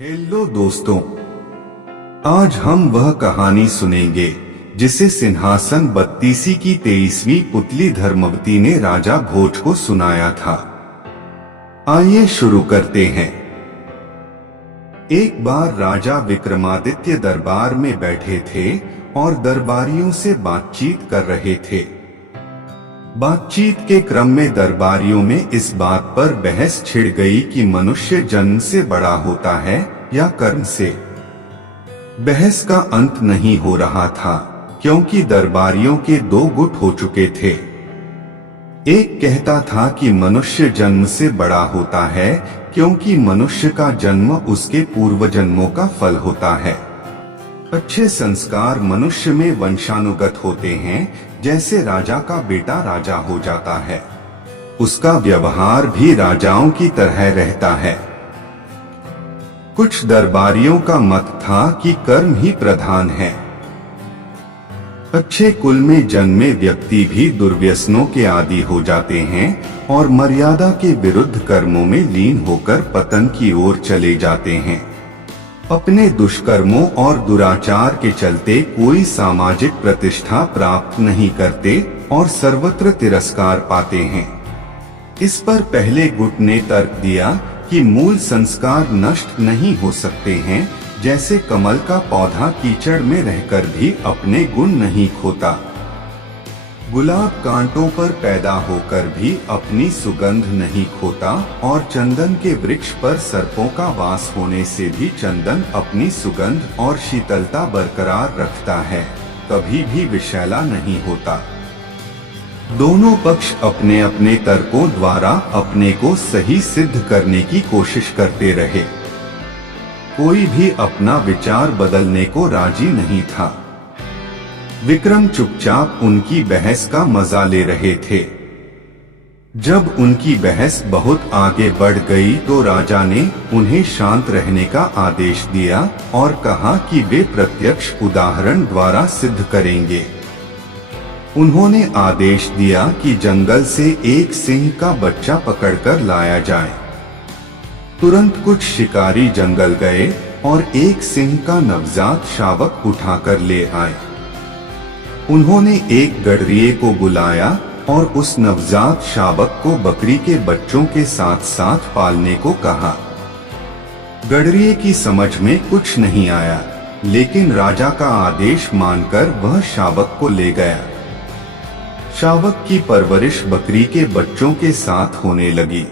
Hello दोस्तों, आज हम वह कहानी सुनेंगे जिसे सिंहासन बत्तीसी की 23वीं पुतली धर्मवती ने राजा भोज को सुनाया था। आइए शुरू करते हैं। एक बार राजा विक्रमादित्य दरबार में बैठे थे और दरबारियों से बातचीत कर रहे थे। बातचीत के क्रम में दरबारियों में इस बात पर बहस छिड़ गई कि मनुष्य जन्म से बड़ा होता है या कर्म से। बहस का अंत नहीं हो रहा था, क्योंकि दरबारियों के दो गुट हो चुके थे। एक कहता था कि मनुष्य जन्म से बड़ा होता है, क्योंकि मनुष्य का जन्म उसके पूर्व जन्मों का फल होता है। अच्छे संस्कार मनुष्य में वंशानुगत होते हैं, जैसे राजा का बेटा राजा हो जाता है, उसका व्यवहार भी राजाओं की तरह रहता है। कुछ दरबारियों का मत था कि कर्म ही प्रधान है। अच्छे कुल में जन्मे व्यक्ति भी दुर्व्यसनों के आदी हो जाते हैं और मर्यादा के विरुद्ध कर्मों में लीन होकर पतन की ओर चले जाते हैं। अपने दुष्कर्मों और दुराचार के चलते कोई सामाजिक प्रतिष्ठा प्राप्त नहीं करते और सर्वत्र तिरस्कार पाते हैं। इस पर पहले गुट ने तर्क दिया कि मूल संस्कार नष्ट नहीं हो सकते हैं, जैसे कमल का पौधा कीचड़ में रहकर भी अपने गुण नहीं खोता। गुलाब कांटों पर पैदा होकर भी अपनी सुगंध नहीं खोता और चंदन के वृक्ष पर सर्पों का वास होने से भी चंदन अपनी सुगंध और शीतलता बरकरार रखता है, कभी भी विषैला नहीं होता। दोनों पक्ष अपने अपने तर्कों द्वारा अपने को सही सिद्ध करने की कोशिश करते रहे। कोई भी अपना विचार बदलने को राजी नहीं था। विक्रम चुपचाप उनकी बहस का मजा ले रहे थे। जब उनकी बहस बहुत आगे बढ़ गई तो राजा ने उन्हें शांत रहने का आदेश दिया और कहा कि वे प्रत्यक्ष उदाहरण द्वारा सिद्ध करेंगे। उन्होंने आदेश दिया कि जंगल से एक सिंह का बच्चा पकड़कर लाया जाए। तुरंत कुछ शिकारी जंगल गए और एक सिंह का नवजात शावक उठाकर ले आए। उन्होंने एक गडरिये को बुलाया और उस नवजात शावक को बकरी के बच्चों के साथ साथ पालने को कहा। गडरिये की समझ में कुछ नहीं आया, लेकिन राजा का आदेश मानकर वह शावक को ले गया। शावक की परवरिश बकरी के बच्चों के साथ होने लगी।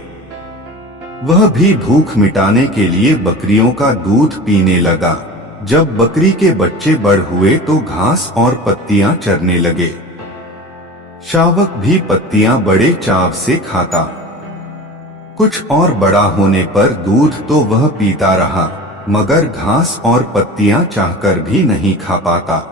वह भी भूख मिटाने के लिए बकरियों का दूध पीने लगा। जब बकरी के बच्चे बड़ हुए तो घास और पत्तियां चरने लगे। शावक भी पत्तियां बड़े चाव से खाता। कुछ और बड़ा होने पर दूध तो वह पीता रहा, मगर घास और पत्तियां चाहकर भी नहीं खा पाता।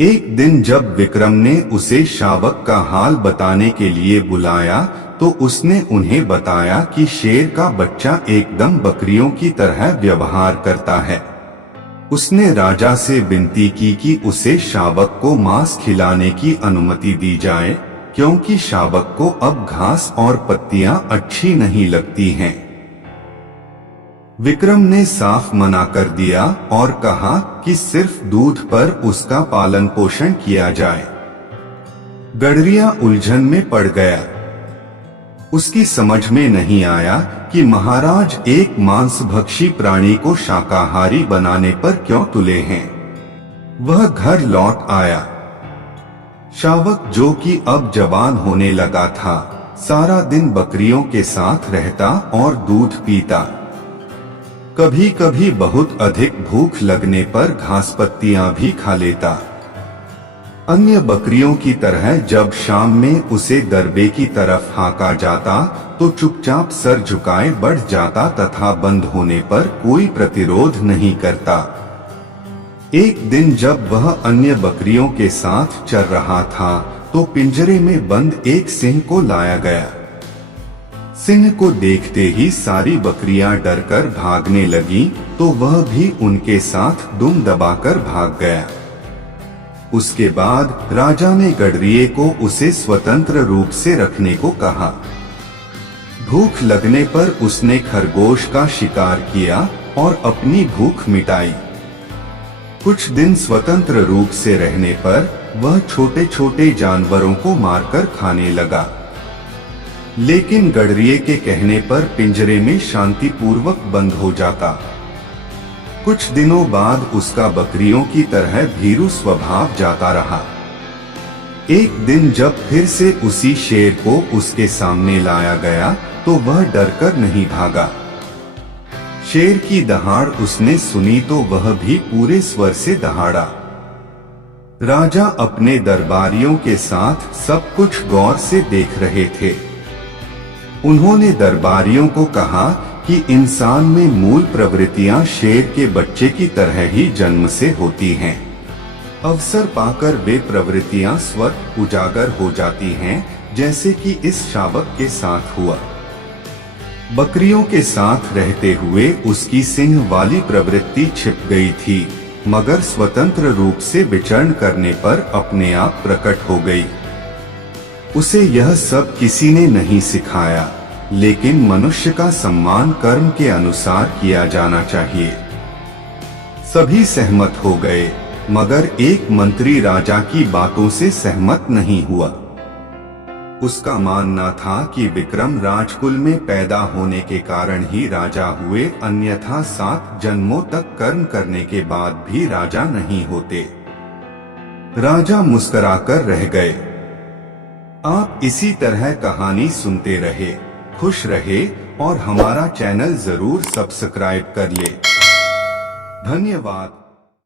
एक दिन जब विक्रम ने उसे शावक का हाल बताने के लिए बुलाया तो उसने उन्हें बताया कि शेर का बच्चा एकदम बकरियों की तरह व्यवहार करता है। उसने राजा से विनती की कि उसे शावक को मांस खिलाने की अनुमति दी जाए, क्योंकि शावक को अब घास और पत्तियां अच्छी नहीं लगती हैं। विक्रम ने साफ मना कर दिया और कहा कि सिर्फ दूध पर उसका पालन पोषण किया जाए। गडरिया उलझन में पड़ गया। उसकी समझ में नहीं आया कि महाराज एक मांसभक्षी प्राणी को शाकाहारी बनाने पर क्यों तुले हैं। वह घर लौट आया। शावक, जो कि अब जवान होने लगा था, सारा दिन बकरियों के साथ रहता और दूध पीता। कभी कभी बहुत अधिक भूख लगने पर घास पत्तियां भी खा लेता। अन्य बकरियों की तरह जब शाम में उसे दरबे की तरफ हांका जाता तो चुपचाप सर झुकाए बढ़ जाता तथा बंद होने पर कोई प्रतिरोध नहीं करता। एक दिन जब वह अन्य बकरियों के साथ चल रहा था तो पिंजरे में बंद एक सिंह को लाया गया। सिंह को देखते ही सारी बकरियां डरकर भागने लगी तो वह भी उनके साथ दुम दबाकर भाग गया। उसके बाद राजा ने गडरिये को उसे स्वतंत्र रूप से रखने को कहा। भूख लगने पर उसने खरगोश का शिकार किया और अपनी भूख मिटाई। कुछ दिन स्वतंत्र रूप से रहने पर वह छोटे छोटे जानवरों को मारकर खाने लगा, लेकिन गडरिये के कहने पर पिंजरे में शांतिपूर्वक बंद हो जाता। कुछ दिनों बाद उसका बकरियों की तरह भीरू स्वभाव जाता रहा। एक दिन जब फिर से उसी शेर को उसके सामने लाया गया तो वह डरकर नहीं भागा। शेर की दहाड़ उसने सुनी तो वह भी पूरे स्वर से दहाड़ा। राजा अपने दरबारियों के साथ सब कुछ गौर से देख रहे थे। उन्होंने दरबारियों को कहा कि इंसान में मूल प्रवृत्तियां शेर के बच्चे की तरह ही जन्म से होती हैं। अवसर पाकर वे प्रवृत्तियां स्वतः उजागर हो जाती हैं, जैसे कि इस शावक के साथ हुआ। बकरियों के साथ रहते हुए उसकी सिंह वाली प्रवृत्ति छिप गई थी, मगर स्वतंत्र रूप से विचरण करने पर अपने आप प्रकट हो गई। उसे यह सब किसी ने नहीं सिखाया, लेकिन मनुष्य का सम्मान कर्म के अनुसार किया जाना चाहिए। सभी सहमत हो गए, मगर एक मंत्री राजा की बातों से सहमत नहीं हुआ। उसका मानना था कि विक्रम राजकुल में पैदा होने के कारण ही राजा हुए, अन्यथा 7 जन्मों तक कर्म करने के बाद भी राजा नहीं होते। राजा मुस्कुराकर रह गए। आप इसी तरह कहानी सुनते रहे, खुश रहे और हमारा चैनल जरूर सब्सक्राइब कर ले। धन्यवाद।